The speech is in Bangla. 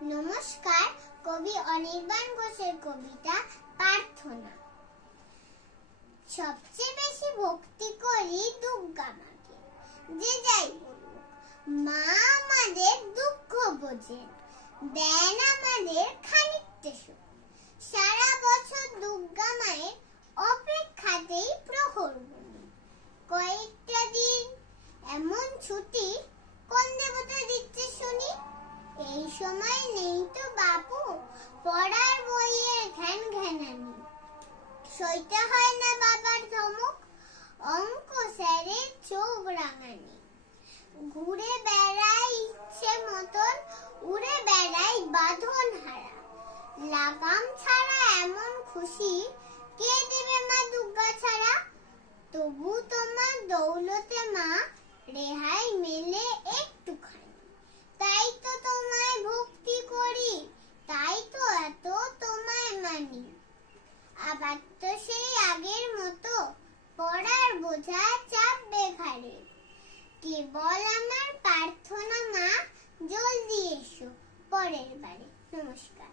নমস্কার। কবি অনির্বাণ ঘোষের কবিতা প্রার্থনা। সবচেয়ে বেশি ভক্তি করি দুর্গা মাকে, যে যাই বলুক মা আমাদের দুঃখ বোঝেন, দেন আমাদের খানিকটা সুখ। সারা বছর দুর্গা মায়ের অপেক্ষাতেই প্রহর গুনি, কয়েকটা দিন এমন ছুটি কোন দেবতা দিচ্ছে শুনি। এই সময় নেই তো বাপু পড়ার বইয়ের ঘ্যান ঘ্যানানি, সইতে হয় না বাবার ধমক, অঙ্ক স্যারের চোখ রাঙানি। ঘুরে বেড়াই ইচ্ছে মতন, উড়ে বেড়াই বাঁধন হারা, লাগাম ছাড়া এমন খুশি কে দেবে মা দুর্গা ছাড়া। তবু তোমার দৌলতে মা রেহাই মেলে একটুখানি, তাই তো তোমায় ভক্তি করি, তাই তো এত তোমায় মানি। আবার তো সেই আগের মতো পড়ার বোঝা চাপবে ঘাড়ে, কেবল আমার প্রার্থনা মা জলদি এসো পরের বারে। নমস্কার।